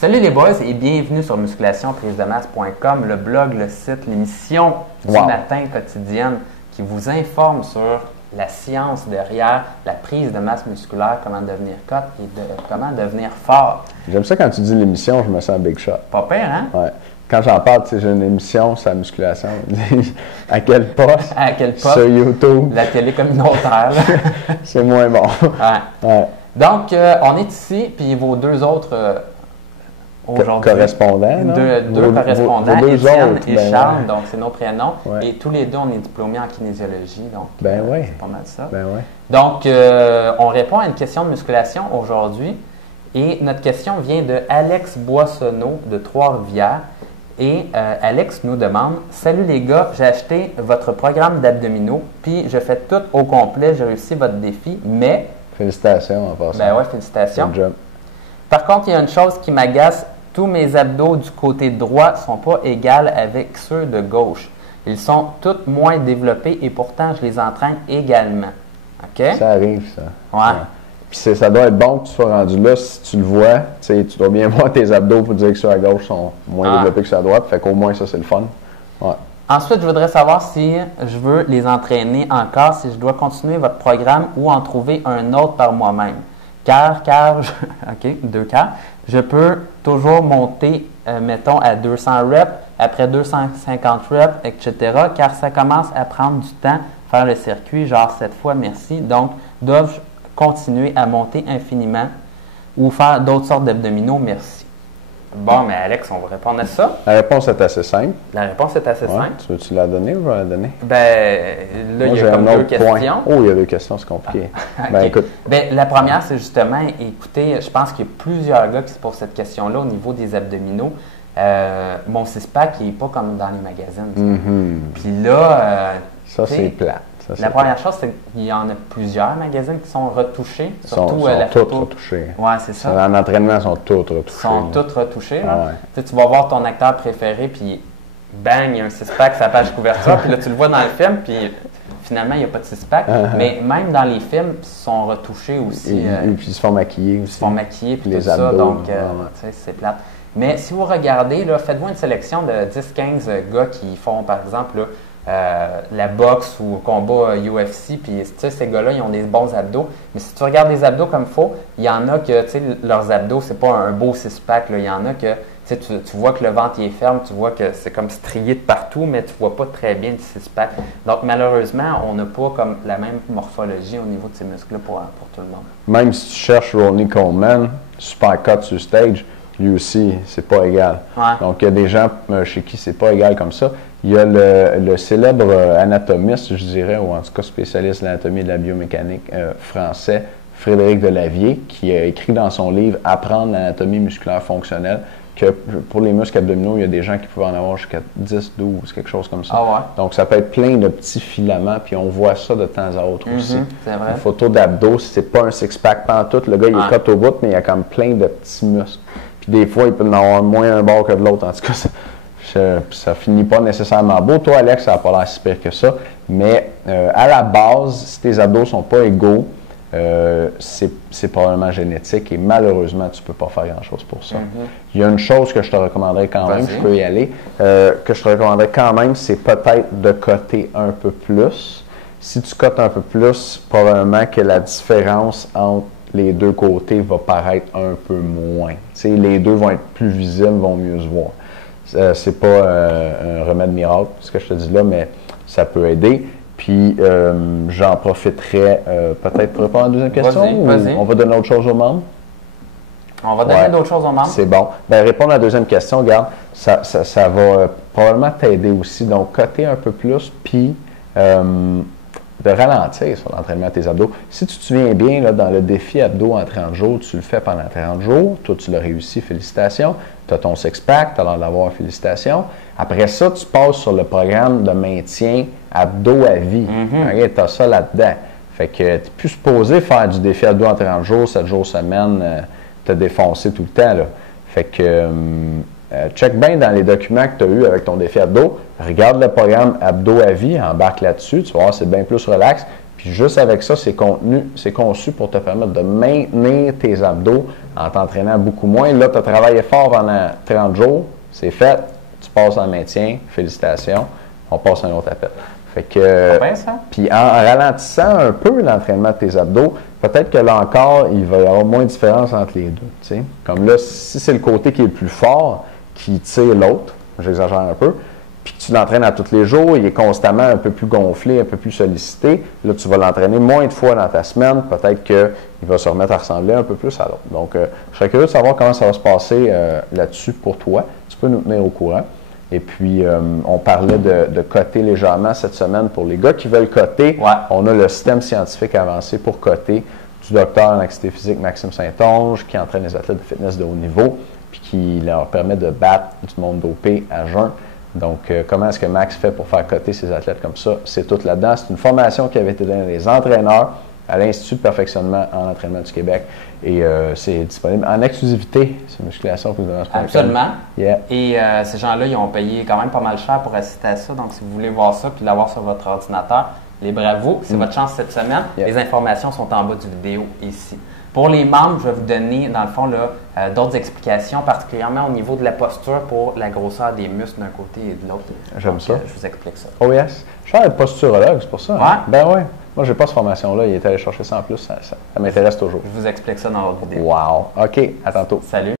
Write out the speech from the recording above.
Salut les boys et bienvenue sur musculationprisemasse.com, le blog, le site, l'émission du matin quotidienne qui vous informe sur la science derrière la prise de masse musculaire, comment devenir cut et comment devenir fort. J'aime ça quand tu dis l'émission, je me sens big shot. Pas pire, hein? Ouais. Quand j'en parle, tu sais, j'ai une émission sur la musculation. À quel poste? À quel poste? Sur YouTube. La télé communautaire. C'est moins bon. Ouais. Donc, on est ici, puis vos deux autres aujourd'hui. Correspondants, non? Deux correspondants, Étienne et Charles, ouais. donc c'est nos prénoms. Ouais. Et tous les deux, on est diplômés en kinésiologie, donc ouais. c'est pas mal ça. Ouais. Donc, on répond à une question de musculation aujourd'hui. Et notre question vient de Alex Boissonneau de Trois-Rivières. Et Alex nous demande « Salut les gars, j'ai acheté votre programme d'abdominaux, puis je fais tout au complet, j'ai réussi votre défi, mais… » Félicitations en passant. Ben ouais, félicitations. Good job. Par contre, il y a une chose qui m'agace, tous mes abdos du côté droit ne sont pas égaux avec ceux de gauche. Ils sont tous moins développés et pourtant, je les entraîne également. OK? Ça arrive, ça. Ouais. Puis ça doit être bon que tu sois rendu là. Si tu le vois, tu dois bien voir tes abdos pour dire que ceux à gauche sont moins développés que ceux à droite. Fait qu'au moins, ça, c'est le fun. Ouais. Ensuite, je voudrais savoir si je veux les entraîner encore, si je dois continuer votre programme ou en trouver un autre par moi-même. OK, 2 quarts. Je peux toujours monter, mettons, à 200 reps, après 250 reps, etc., car ça commence à prendre du temps faire le circuit, genre 7 fois, merci. Donc, dois-je continuer à monter infiniment ou faire d'autres sortes d'abdominaux, merci. Bon, mais Alex, on va répondre à ça. La réponse est assez simple. La réponse est assez simple. Tu veux-tu la donner ou je vais la donner? Ben, là, il y a comme deux questions. Oh, il y a deux questions, c'est compliqué. Okay. Ben, écoute. Ben, la première, c'est justement, écoutez, je pense qu'il y a plusieurs gars qui se posent cette question-là au niveau des abdominaux. Mon six-pack, il n'est pas comme dans les magazines. Puis là, ça, c'est plate. La première chose, c'est qu'il y en a plusieurs magazines qui sont retouchés. Surtout la tous photo. retouchés. Oui, c'est ça. En entraînement, ils sont tous retouchés. Ils sont tous retouchés. Là. Ouais. Tu vas voir ton acteur préféré, puis bang, il y a un six-pack sur la page couverture, puis là, tu le vois dans le film, puis finalement, il n'y a pas de six-pack. Mais même dans les films, ils sont retouchés aussi. Et puis, ils se font maquiller aussi. Ils se font maquiller, puis les tout abdos, ça. Donc, tu sais, c'est plate. Mais si vous regardez, là, faites-vous une sélection de 10-15 gars qui font, par exemple, là, la boxe ou combat UFC, puis tu sais, ces gars-là, ils ont des bons abdos. Mais si tu regardes les abdos comme il faut, il y en a que, tu sais, leurs abdos, c'est pas un beau six-pack. Il y en a que, tu vois que le ventre est ferme, tu vois que c'est comme strié de partout, mais tu vois pas très bien le six-pack. Donc, malheureusement, on n'a pas comme la même morphologie au niveau de ces muscles-là pour tout le monde. Même si tu cherches Ronnie Coleman, super cut sur stage, lui aussi, c'est pas égal. Ouais. Donc, il y a des gens chez qui c'est pas égal comme ça. Il y a le célèbre anatomiste, je dirais, ou en tout cas spécialiste de l'anatomie et de la biomécanique français, Frédéric Delavier, qui a écrit dans son livre « Apprendre l'anatomie musculaire fonctionnelle » que pour les muscles abdominaux, il y a des gens qui pouvaient en avoir jusqu'à 10, 12, quelque chose comme ça. Ah ouais. Donc, ça peut être plein de petits filaments, puis on voit ça de temps à autre aussi. C'est vrai. Une photo d'abdos, c'est pas un six-pack pantoute. Le gars, il est cut au bout, mais il y a comme plein de petits muscles. Puis des fois, il peut en avoir moins un bord que de l'autre. En tout cas, ça finit pas nécessairement beau. Toi, Alex, ça n'a pas l'air si pire que ça. Mais à la base, si tes abdos sont pas égaux, c'est probablement génétique et malheureusement, tu peux pas faire grand-chose pour ça. Il y a une chose que je te recommanderais quand même, je peux y aller, que je te recommanderais quand même, c'est peut-être de coter un peu plus. Si tu cotes un peu plus, probablement que la différence entre les deux côtés va paraître un peu moins. T'sais, les deux vont être plus visibles, vont mieux se voir. C'est pas un remède miracle, ce que je te dis là, mais ça peut aider. Puis, j'en profiterai peut-être pour répondre à la deuxième question. Vas-y. On va donner autre chose aux membres? On va donner d'autres choses aux membres. C'est bon. Bien, répondre à la deuxième question, regarde, ça va probablement t'aider aussi. Donc, coter un peu plus, puis de ralentir sur l'entraînement de tes abdos. Si tu te souviens bien, là, dans le défi abdos en 30 jours, tu le fais pendant 30 jours. Toi, tu l'as réussi, félicitations. Tu as ton six-pack, tu as l'air d'avoir, félicitations. Après ça, tu passes sur le programme de maintien abdos à vie. Okay, tu as ça là-dedans. Fait que tu n'es plus supposé faire du défi abdos en 30 jours, 7 jours semaine, te défoncer tout le temps. Là. Fait que check bien dans les documents que tu as eus avec ton défi abdos. Regarde le programme abdos à vie, embarque là-dessus. Tu vas voir, c'est bien plus relax. Puis juste avec ça, c'est conçu pour te permettre de maintenir tes abdos en t'entraînant beaucoup moins. Là, tu as travaillé fort pendant 30 jours, c'est fait, tu passes en maintien, félicitations, on passe à un autre appel. Fait que, puis en ralentissant un peu l'entraînement de tes abdos, peut-être que là encore, il va y avoir moins de différence entre les deux. T'sais. Comme là, si c'est le côté qui est le plus fort, qui tire l'autre, j'exagère un peu, puis que tu l'entraînes à tous les jours, il est constamment un peu plus gonflé, un peu plus sollicité. Là, tu vas l'entraîner moins de fois dans ta semaine. Peut-être qu'il va se remettre à ressembler un peu plus à l'autre. Donc, je serais curieux de savoir comment ça va se passer là-dessus pour toi. Tu peux nous tenir au courant. Et puis, on parlait de coter légèrement cette semaine. Pour les gars qui veulent coter, on a le système scientifique avancé pour coter du docteur en activité physique Maxime Saint-Onge, qui entraîne les athlètes de fitness de haut niveau, puis qui leur permet de battre du monde dopé à jeun. Donc, comment est-ce que Max fait pour faire coter ses athlètes comme ça? C'est tout là-dedans. C'est une formation qui avait été donnée à des entraîneurs à l'Institut de perfectionnement en entraînement du Québec. Et c'est disponible en exclusivité sur musculation.com. Absolument. Yeah. Et ces gens-là, ils ont payé quand même pas mal cher pour assister à ça. Donc, si vous voulez voir ça puis l'avoir sur votre ordinateur, libre à vous. C'est votre chance cette semaine. Les informations sont en bas du vidéo ici. Pour les membres, je vais vous donner, dans le fond, d'autres explications, particulièrement au niveau de la posture pour la grosseur des muscles d'un côté et de l'autre. J'aime ça. Je vous explique ça. Oh yes. Je suis un posturologue, c'est pour ça. Hein? Ben oui. Moi, je n'ai pas cette formation-là. Il est allé chercher ça en plus. Ça m'intéresse toujours. Je vous explique ça dans l'autre vidéo. Wow. OK. À tantôt. Salut.